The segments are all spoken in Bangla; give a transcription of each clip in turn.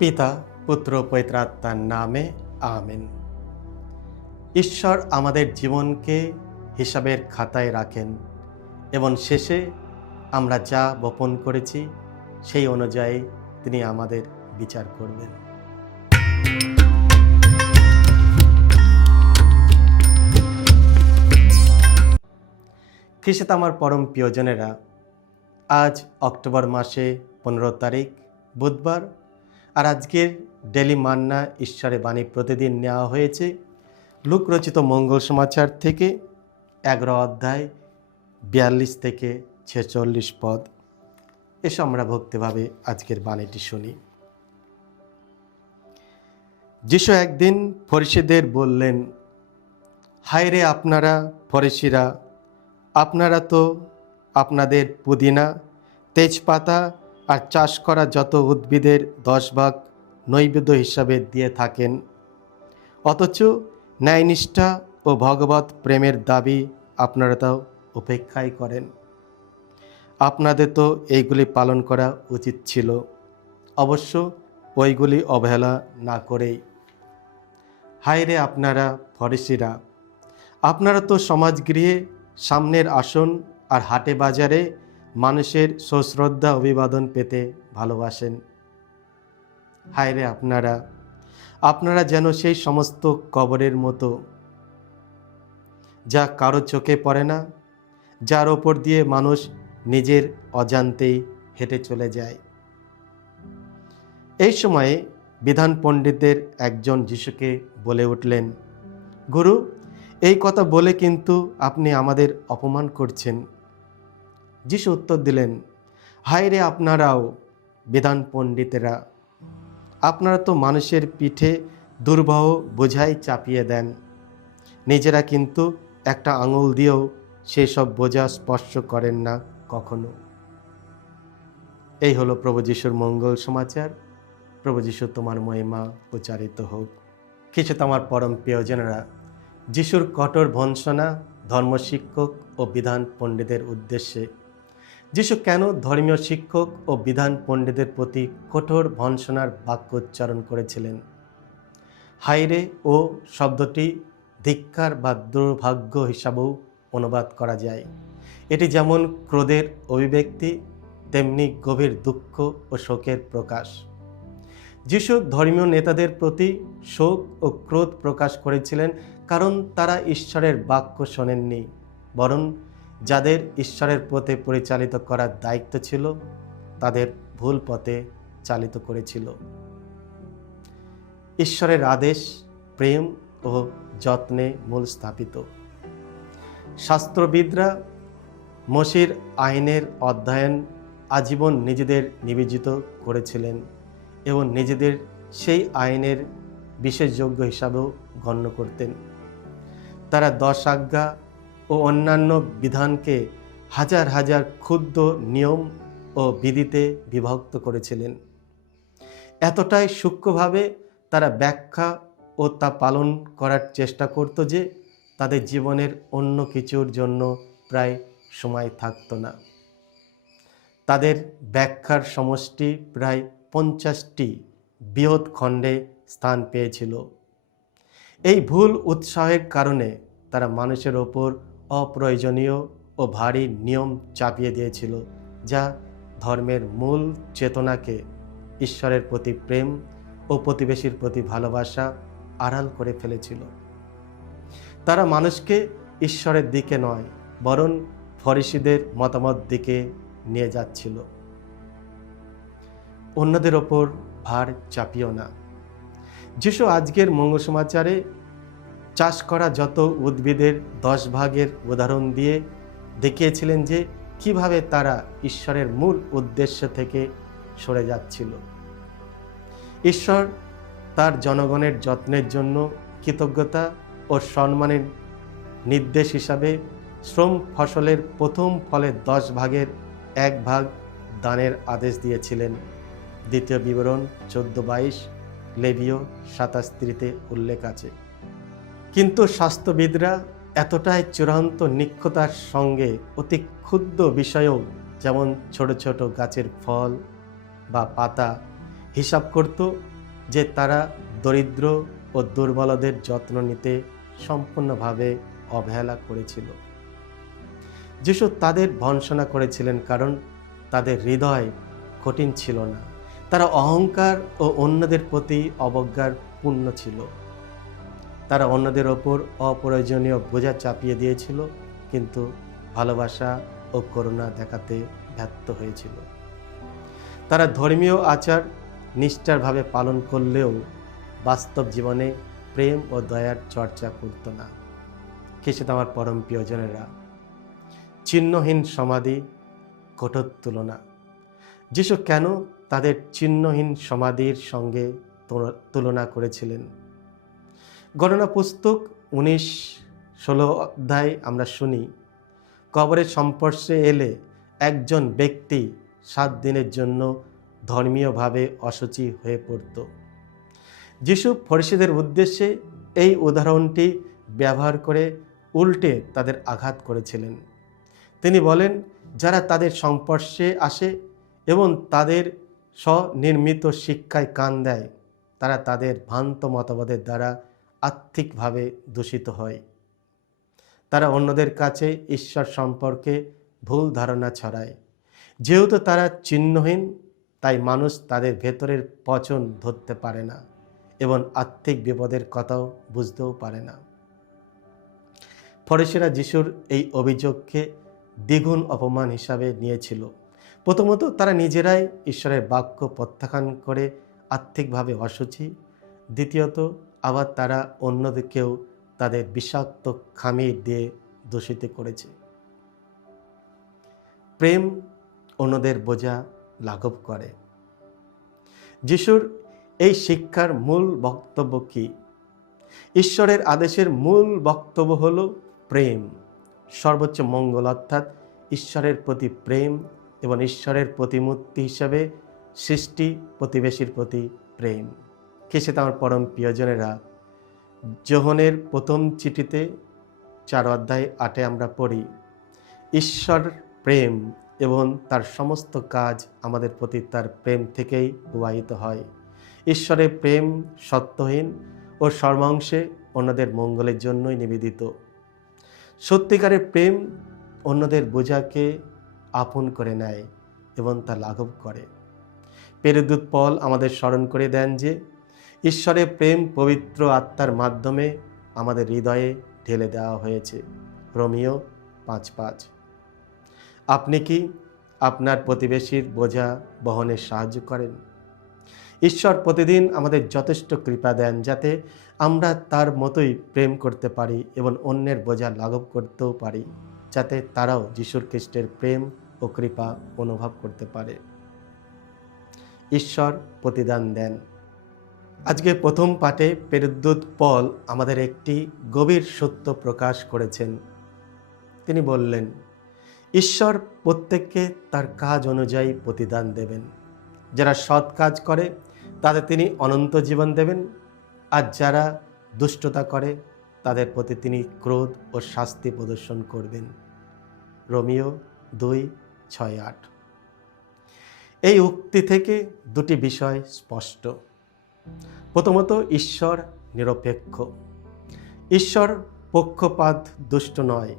পিতা, পুত্র, পবিত্র আত্মার নামে আমেন। ঈশ্বর আমাদের জীবনকে হিসাবের খাতায় রাখেন এবং শেষে আমরা যা বপন করেছি সেই অনুযায়ী তিনি আমাদের বিচার করবেন। খ্রিস্টে আমার পরম প্রিয়জনেরা, আজ অক্টোবর মাসে 15 তারিখ বুধবার, আর আজকের ডেলি মান্না ঈশ্বরের বাণী প্রতিদিন নেওয়া হয়েছে লুক রচিত মঙ্গল সমাচার থেকে 11 অধ্যায় 42 থেকে 46 পদ। এসো আমরা ভক্তিভাবে আজকের বাণীটি শুনি। যিশু একদিন ফরিসীদের বললেন, হায় রে আপনারা ফরিসীরা, আপনারা তো আপনাদের পুদিনা, তেজপাতা আর চাষ করা যত উদ্ভিদের 10 ভাগ নৈবেদ্য হিসাবে দিয়ে থাকেন, অথচ ন্যায়নিষ্ঠা ও ভগবত প্রেমের দাবি আপনারা তাও উপেক্ষাই করেন। আপনাদের তো এইগুলি পালন করা উচিত ছিল, অবশ্য ওইগুলি অবহেলা না করেই। হায় রে আপনারা ফরিসীরা, আপনারা তো সমাজগৃহে সামনের আসন আর হাটে বাজারে মানুষের সশ্রদ্ধা অভিবাদন পেতে ভালোবাসেন। হায় রে আপনারা যেন সেই সমস্ত কবরের মতো, যা কারো চোখে পড়ে না, যার ওপর দিয়ে মানুষ নিজের অজান্তেই হেঁটে চলে যায়। এই সময়ে বিধান পণ্ডিতদের একজন যিশুকে বলে উঠলেন, গুরু, এই কথা বলে কিন্তু আপনি আমাদের অপমান করছেন। যিশু উত্তর দিলেন, হায় রে আপনারাও বিধান পণ্ডিতেরা, আপনারা তো মানুষের পিঠে দুর্বহ বোঝাই চাপিয়ে দেন, নিজেরা কিন্তু একটা আঙুল দিয়েও সেসব বোঝা স্পর্শ করেন না কখনো। এই হলো প্রভু যিশুর মঙ্গল সমাচার। প্রভু যিশু তোমার মহিমা প্রচারিত হোক। কিছু তোমার পরম প্রিয়জনেরা, যিশুর কঠোর ভৎসনা ধর্মশিক্ষক ও বিধান পণ্ডিতের উদ্দেশ্যে। যিশু কেন ধর্মীয় শিক্ষক ও বিধান পণ্ডিতের প্রতি কঠোর ভৎসনার বাক্য উচ্চারণ করেছিলেন? হায়রে ও শব্দটি ধিক্কার বা দুর্ভাগ্য হিসাবেও অনুবাদ করা যায়। এটি যেমন ক্রোধের অভিব্যক্তি, তেমনি গভীর দুঃখ ও শোকের প্রকাশ। যিশু ধর্মীয় নেতাদের প্রতি শোক ও ক্রোধ প্রকাশ করেছিলেন, কারণ তারা ঈশ্বরের বাক্য শোনেননি, বরং যাদের ঈশ্বরের পথে পরিচালিত করার দায়িত্ব ছিল তাদের ভুল পথে চালিত করেছিল। ঈশ্বরের আদেশ প্রেম ও যত্নে মূল স্থাপিত। শাস্ত্রবিদরা মসির আইনের অধ্যয়ন আজীবন নিজেদের নিবেদিত করেছিলেন এবং নিজেদের সেই আইনের বিশেষযোগ্য হিসাবেও গণ্য করতেন। তারা 10 আজ্ঞা ও অন্যান্য বিধানকে হাজার হাজার ক্ষুদ্র নিয়ম ও বিধিতে বিভক্ত করেছিলেন। এতটাই সূক্ষ্মভাবে তারা ব্যাখ্যা ও তা পালন করার চেষ্টা করত যে তাদের জীবনের অন্য কিছুর জন্য প্রায় সময় থাকত না। তাদের ব্যাখ্যার সমষ্টি প্রায় 50টি বৃহৎ খণ্ডে স্থান পেয়েছিল। এই ভুল উৎসাহের কারণে তারা মানুষের ওপর অপ্রয়োজনীয় ও ভারী নিয়ম চাপিয়ে দিয়েছিল, যা ধর্মের মূল চেতনাকে, ঈশ্বরের প্রতি প্রেম ও প্রতিবেশীর প্রতি ভালোবাসা আড়াল করে ফেলেছিল। তারা মানুষকে ঈশ্বরের দিকে নয়, বরং ফরিসীদের মতামত দিকে নিয়ে যাচ্ছিল। অন্যদের ওপর ভার চাপিও না। যিশু আজকের মঙ্গল সমাচারে চাষ করা যত উদ্ভিদের 10 ভাগের উদাহরণ দিয়ে দেখিয়েছিলেন যে কিভাবে তারা ঈশ্বরের মূল উদ্দেশ্য থেকে সরে যাচ্ছিল। ঈশ্বর তার জনগণের যত্নের জন্য কৃতজ্ঞতা ও সম্মানের নির্দেশ হিসাবে শ্রম ফসলের প্রথম ফলের 10 ভাগের 1 ভাগ দানের আদেশ দিয়েছিলেন। দ্বিতীয় বিবরণ 14:22, লেবীয় 27:3 উল্লেখ আছে। কিন্তু শাস্ত্রবিদরা এতটাই চূড়ান্ত নিক্ষতার সঙ্গে অতি ক্ষুদ্র বিষয়েও, যেমন ছোট ছোট গাছের ফল বা পাতা, হিসাব করত যে তারা দরিদ্র ও দুর্বলদের যত্ন নিতে সম্পূর্ণভাবে অবহেলা করেছিল। যিশু তাদের ভর্ৎসনা করেছিলেন কারণ তাদের হৃদয় কঠিন ছিল না। তারা অহংকার ও অন্যদের প্রতি অবজ্ঞার পূর্ণ ছিল। তারা অন্যদের ওপর অপ্রয়োজনীয় বোঝা চাপিয়ে দিয়েছিল, কিন্তু ভালোবাসা ও করুণা দেখাতে ব্যর্থ হয়েছিল। তারা ধর্মীয় আচার নিষ্ঠারভাবে পালন করলেও বাস্তব জীবনে প্রেম ও দয়ার চর্চা করত না। খ্রিস্টে আমার পরম প্রিয়জনেরা, চিহ্নহীন সমাধি, কঠোর তুলনা। যিশু কেন তাদের চিহ্নহীন সমাধির সঙ্গে তুলনা করেছিলেন? গণনা পুস্তক 19-16 অধ্যায় আমরা শুনি, কবরের সংস্পর্শে এলে একজন ব্যক্তি 7 দিনের জন্য ধর্মীয়ভাবে অশুচি হয়ে পড়ত। যিশু ফরিসীদের উদ্দেশ্যে এই উদাহরণটি ব্যবহার করে উল্টে তাদের আঘাত করেছিলেন। তিনি বলেন, যারা তাদের সংস্পর্শে আসে এবং তাদের স্বনির্মিত শিক্ষায় কান দেয়, তারা তাদের ভ্রান্ত মতবাদের দ্বারা আত্মিকভাবে দূষিত হয়। তারা অন্যদের কাছে ঈশ্বর সম্পর্কে ভুল ধারণা ছড়ায়। যেহেতু তারা চিহ্নহীন, তাই মানুষ তাদের ভেতরের পচন ধরতে পারে না এবং আত্মিক বিপদের কথাও বুঝতেও পারে না। ফরিসীরা যিশুর এই অভিযোগকে দ্বিগুণ অপমান হিসাবে নিয়েছিল। প্রথমত, তারা নিজেরাই ঈশ্বরের বাক্য প্রত্যাখ্যান করে আত্মিকভাবে অশুচি। দ্বিতীয়ত, আবার তারা অন্যদেরকেও তাদের বিষাক্ত খামি দিয়ে দূষিত করেছে। প্রেম অন্যদের বোঝা লাঘব করে। যিশুর এই শিক্ষার মূল বক্তব্য কি? ঈশ্বরের আদেশের মূল বক্তব্য হলো প্রেম, সর্বোচ্চ মঙ্গল, অর্থাৎ ঈশ্বরের প্রতি প্রেম এবং ঈশ্বরের প্রতিমূর্তি হিসাবে সৃষ্টি প্রতিবেশীর প্রতি প্রেম। খ্রিস্টে আমার পরম প্রিয়জনেরা, যোহনের প্রথম চিঠিতে 4 অধ্যায় 8 আমরা পড়ি, ঈশ্বর প্রেম এবং তার সমস্ত কাজ আমাদের প্রতি তার প্রেম থেকেই প্রবাহিত হয়। ঈশ্বরের প্রেম সত্যহীন ও সর্বাংশে অন্যদের মঙ্গলের জন্যই নিবেদিত। সত্যিকারের প্রেম অন্যদের বোঝাকে আপন করে নেয় এবং তা লাঘব করে। প্রেরিত পল আমাদের স্মরণ করে দেন যে ঈশ্বরের প্রেম পবিত্র আত্মার মাধ্যমে আমাদের হৃদয়ে ঢেলে দেওয়া হয়েছে। রোমিও 5:5। আপনি কি আপনার প্রতিবেশীর বোঝা বহনে সাহায্য করেন? ঈশ্বর প্রতিদিন আমাদের যথেষ্ট কৃপা দেন যাতে আমরা তার মতোই প্রেম করতে পারি এবং অন্যের বোঝা লাঘব করতেও পারি, যাতে তারাও যিশুর খ্রিস্টের প্রেম ও কৃপা অনুভব করতে পারে। ঈশ্বর প্রতিদান দেন। আজকে প্রথম পাঠে প্রেরিত পল আমাদের একটি গভীর সত্য প্রকাশ করেছেন। তিনি বললেন, ঈশ্বর প্রত্যেককে তার কাজ অনুযায়ী প্রতিদান দেবেন। যারা সৎ কাজ করে তাদের তিনি অনন্ত জীবন দেবেন, আর যারা দুষ্টতা করে তাদের প্রতি তিনি ক্রোধ ও শাস্তি প্রদর্শন করবেন। রোমিও 2:6-8। এই উক্তি থেকে দুটি বিষয় স্পষ্ট। প্রথমত, ঈশ্বর নিরপেক্ষ। ঈশ্বর পক্ষপাত দুষ্ট নয়।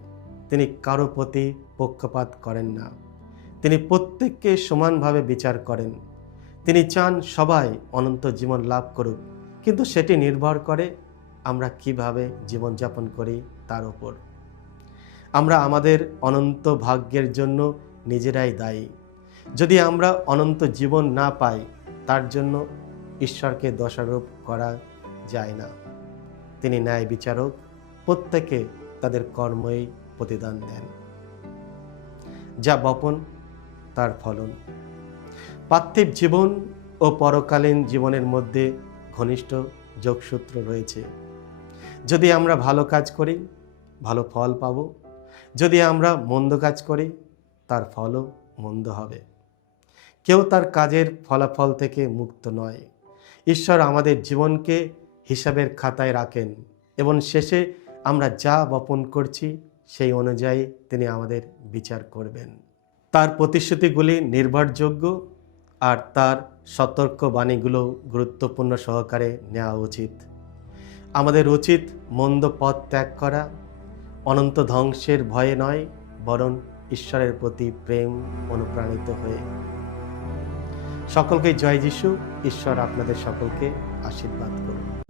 তিনি কারো প্রতি পক্ষপাত করেন না। তিনি প্রত্যেককে সমানভাবে বিচার করেন। তিনি চান সবাই অনন্ত জীবন লাভ করুক, কিন্তু সেটি নির্ভর করে আমরা কিভাবে জীবনযাপন করি তার উপর। আমরা আমাদের অনন্ত ভাগ্যের জন্য নিজেরাই দায়ী। যদি আমরা অনন্ত জীবন না পাই, তার জন্য ঈশ্বরকে দোষারোপ করা যায় না। তিনি ন্যায় বিচারক, প্রত্যেকে তাদের কর্মই প্রতিদান দেন। যা বপন তার ফলন। পার্থিব জীবন ও পরকালীন জীবনের মধ্যে ঘনিষ্ঠ যোগসূত্র রয়েছে। যদি আমরা ভালো কাজ করি, ভালো ফল পাব। যদি আমরা মন্দ কাজ করি, তার ফলও মন্দ হবে। কেউ তার কাজের ফলাফল থেকে মুক্ত নয়। ঈশ্বর আমাদের জীবনকে হিসাবের খাতায় রাখেন এবং শেষে আমরা যা বপন করছি সেই অনুযায়ী তিনি আমাদের বিচার করবেন। তার প্রতিশ্রুতিগুলি নির্ভরযোগ্য আর তার সতর্ক বাণীগুলো গুরুত্বপূর্ণ সহকারে নেওয়া উচিত। আমাদের উচিত মন্দ পথ ত্যাগ করা, অনন্ত ধ্বংসের ভয়ে নয়, বরং ঈশ্বরের প্রতি প্রেম অনুপ্রাণিত হয়ে। সকলকে জয় যিশু। ঈশ্বর আপনাদের সকলকে আশীর্বাদ করুন।